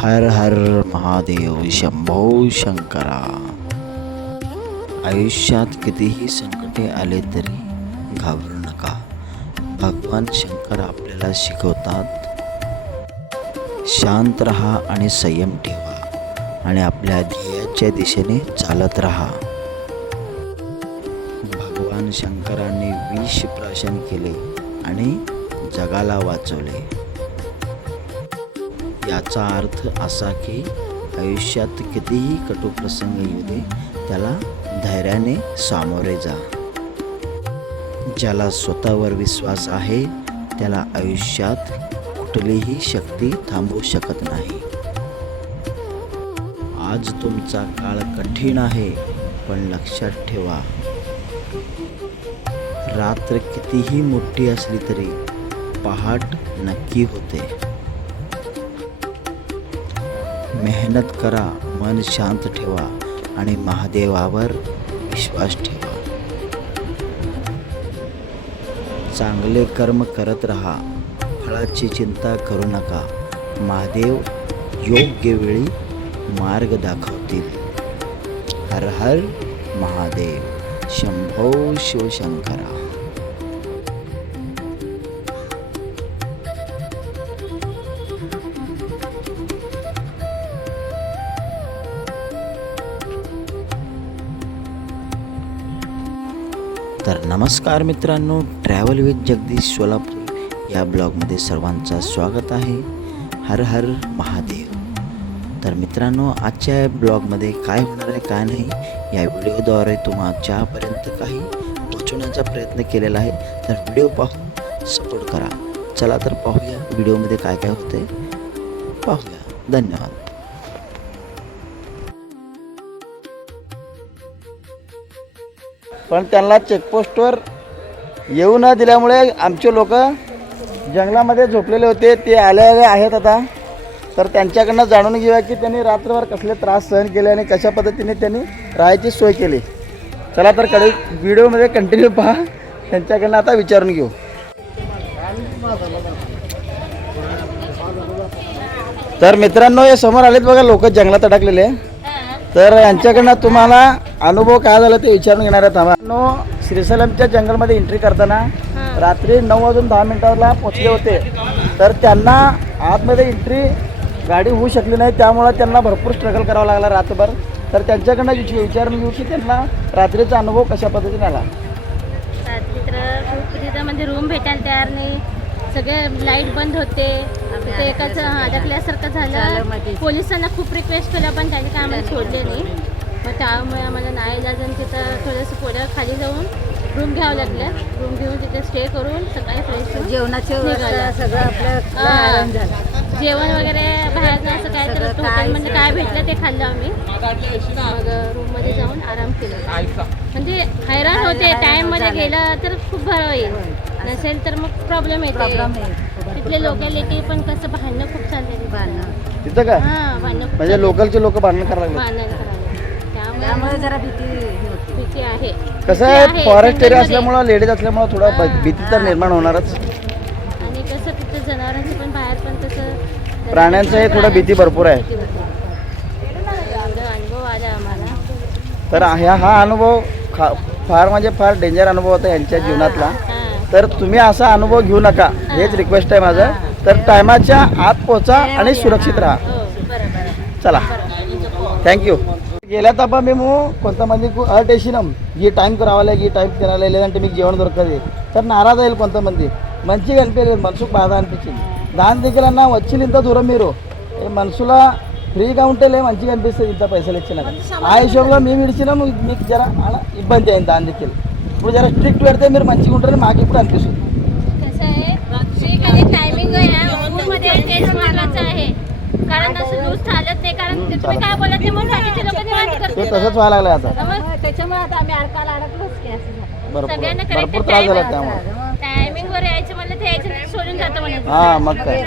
हर हर महादेव शंभो शंकरा. आयुष्यात कितीही संकटे आले तरी घाबरू नका. भगवान शंकर आपल्याला शिकवतात, शांत रहा आणि संयम ठेवा आणि आपल्या ध्येयाच्या दिशेने चालत रहा. भगवान शंकरांनी विष प्राशन केले आणि जगाला वाचवले. याचा अर्थ असा की आयुष्यात कितीही कटू प्रसंग येऊ दे, त्याला धैर्याने सामोरे जा. ज्याला स्वतःवर विश्वास आहे त्याला आयुष्यात कुठलीही शक्ती थांबवू शकत नाही. आज तुमचा काळ कठीण आहे, पण लक्षात ठेवा, रात्र कितीही मोठी असली तरी पहाट नक्की होते. मेहनत करा, मन शांत ठेवा आणि महादेवावर विश्वास ठेवा. चांगले कर्म करत रहा, फळाची चिंता करू नका. महादेव योग्य वेळी मार्ग दाखवतील. हर हर महादेव शंभो शिवशंकरा. तर नमस्कार मित्रांनो, ट्रॅव्हल विथ जगदीश सोलापूर या ब्लॉगमध्ये सर्वांचं स्वागत आहे. हर हर महादेव. तर मित्रांनो, आजच्या ब्लॉगमध्ये काय होणार आहे काय नाही या व्हिडिओद्वारे तुमच्यापर्यंत काही पोहोचवण्याचा प्रयत्न केलेला आहे. तर व्हिडिओ पाहून सपोर्ट करा. चला तर पाहूया व्हिडिओमध्ये काय काय होते, पाहूया. धन्यवाद. पण त्यांना चेकपोस्टवर येऊ न दिल्यामुळे आमचे लोक जंगलामध्ये झोपलेले होते, ते आलेले आहेत आता. तर त्यांच्याकडनं जाणून घेऊया की त्यांनी रात्रभर कसले त्रास सहन केले आणि कशा पद्धतीने त्यांनी राहायची सोय केली. चला तर व्हिडिओमध्ये कंटिन्यू पहा, त्यांच्याकडनं आता विचारून घेऊ. तर मित्रांनो, हे समोर आलेत बघा लोक जंगलात अडकलेले. तर यांच्याकडनं तुम्हाला अनुभव काय झाला ते विचारून घेणार आहे. थांबा. श्रीशैलमच्या जंगलमध्ये एंट्री करताना रात्री 9:10 पोचले होते. तर त्यांना आतमध्ये एंट्री गाडी होऊ शकली नाही, त्यामुळे त्यांना भरपूर स्ट्रगल करावं लागला रात्रभर. तर त्यांच्याकडनं विचारून घेऊ की त्यांना रात्रीचा अनुभव कशा पद्धतीने आला. रात्री तर खूप तिथं म्हणजे रूम भेटायला तयार नाही, सगळे लाईट बंद होते. तिथे एकाच अडकल्यासारखं झालं. पोलिसांना खूप रिक्वेस्ट केलं पण त्यांनी काय आम्हाला सोडले नाही. मग त्यामुळे आम्हाला नाही जाऊन तिथं थोडंसं पोरं खाली जाऊन रूम घ्यावं लागलं. रूम घेऊन तिथे स्टे करून सकाळी फ्रेश होऊन सगळं आपलं जेवण वगैरे बाहेर असं काय तर हॉटेलमध्ये काय भेटलं ते खाल्लं आम्ही. मग रूममध्ये जाऊन आराम केला. म्हणजे हैराण होते. टाईममध्ये गेलं तर खूप बरं होईल, नसेल तर मग प्रॉब्लेम येते. तिथले लोकॅलिटी पण कसं भांडणं खूप चाललेली तिथं का भांडणं म्हणजे लोकलचे लोक भांडण करायला भांडण त्यामुळे जरा भीती आहे. कसं आहे, फॉरेस्ट एरिया असल्यामुळं लेडीज असल्यामुळं थोडं भीती तर निर्माण होणारच. आणि कसं तिथं जनावरांची पण बाहेर पण कसं प्राण्यांचंही थोडं भीती भरपूर आहे. अनुभव आला आम्हाला. तर हा अनुभव फार म्हणजे फार डेंजर अनुभव होता यांच्या जीवनातला. तर तुम्ही असा अनुभव घेऊ नका, हेच रिक्वेस्ट आहे माझं. तर टायमाच्या आत पोहोचा आणि सुरक्षित राहा. चला, थँक्यू. गेल्या तपा మేము కొంతమంది అటేసినాం ఈ టైంకి రావాలి, ఈ టైంకి తినాలి, లేదంటే మీకు జీవనం దొరకదు. तर నారాజ్ అయ్యారు కొంతమంది. మంచిగా అనిపించలేదు, మనసుకు బాధ అనిపించింది. దాని దగ్గరన్నా వచ్చిన ఇంత దూరం మీరు మనసులో ఫ్రీగా ఉంటేలే మంచిగా అనిపిస్తుంది. ఇంత పైసలు ఇచ్చినా ఆ విషయంలో మేము ఇచ్చినాము, మీకు జర అలా ఇబ్బంది అయింది. దాని దగ్గర ఇప్పుడు జర స్ట్రిక్ట్ పెడితే మీరు మంచిగా ఉంటారని మాకు ఇప్పుడు అనిపిస్తుంది. कारण असं दूध चालत नाही. कारण तुम्ही काय बोलत नाही म्हणून बाकीचे लोक निवांत करतात. ते तसंच व्हायला लागलं आता. त्याच्यामुळे आता आम्ही अडकाला अडकलोच की असं भरपूर सगळ्यांना भरपूर त्रास झाला त्यामुळे. टायमिंग वर यायचं म्हणलं ते यायचं सोडून जातं म्हणत. हा मग काय,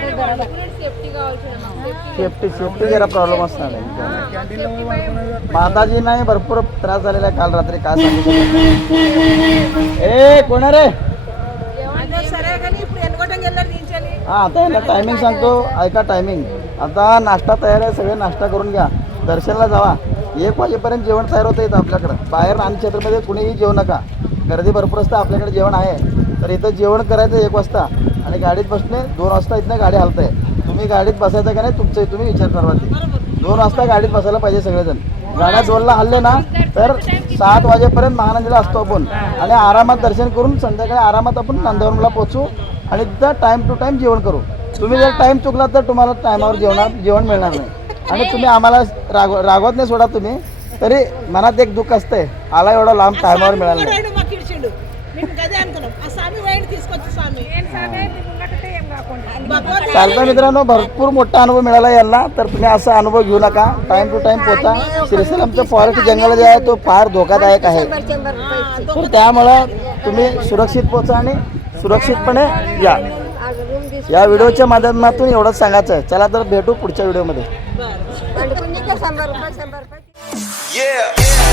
सेफ्टी सेफ्टी जरा प्रॉब्लेम असणार आहे. माताजींनाही भरपूर त्रास झालेला आहे काल रात्री. काय सांगितलं ए कोण रे हां आता टायमिंग सांगतो ऐका टायमिंग. आता नाश्ता तयार आहे, सगळे नाश्ता करून घ्या, दर्शनला जावा. 1 वाजेपर्यंत जेवण तयार होतं इथं आपल्याकडं. बाहेर रानक्षेत्रामध्ये कुणीही जेवू नका, गर्दी भरपूर असतं. आपल्याकडे जेवण आहे, तर इथं जेवण करायचं 1 वाजता आणि गाडीत बसणे 2 वाजता. इथनं गाडी हलतंय, तुम्ही गाडीत बसायचं का नाही तुमचं तुम्ही विचार करा. 2 वाजता गाडीत बसायला पाहिजे सगळेजण. गाड्या 2ला हल्ले ना तर 7 वाजेपर्यंत महानंदीला असतो आपण आणि आरामात दर्शन करून संध्याकाळी आरामात आपण नंदवरमला पोहोचू आणि तिथं टाईम टू टाईम जेवण करू. तुम्ही जर टाईम चुकला तर तुम्हाला टायमावर जेवण मिळणार नाही. आणि तुम्ही आम्हाला रागवत नाही सोडा तुम्ही, तरी मनात एक दुःख असतंय, आला एवढा लांब टायमावर मिळाला नाही. चालतं मित्रांनो, भरपूर मोठा अनुभव मिळाला यांना. तर तुम्ही असा अनुभव घेऊ नका, टाइम टू टाइम पोचा. श्रीशैलमचं फॉरेस्ट जंगल जे आहे तो फार धोकादायक आहे, तर त्यामुळं तुम्ही सुरक्षित पोचा आणि सुरक्षितपणे या. या व्हिडिओच्या माध्यमातून एवढंच सांगायचं आहे. चला तर भेटू पुढच्या व्हिडिओमध्ये. आणि कुणी का 100 रुपये 100 रुपये Yeah.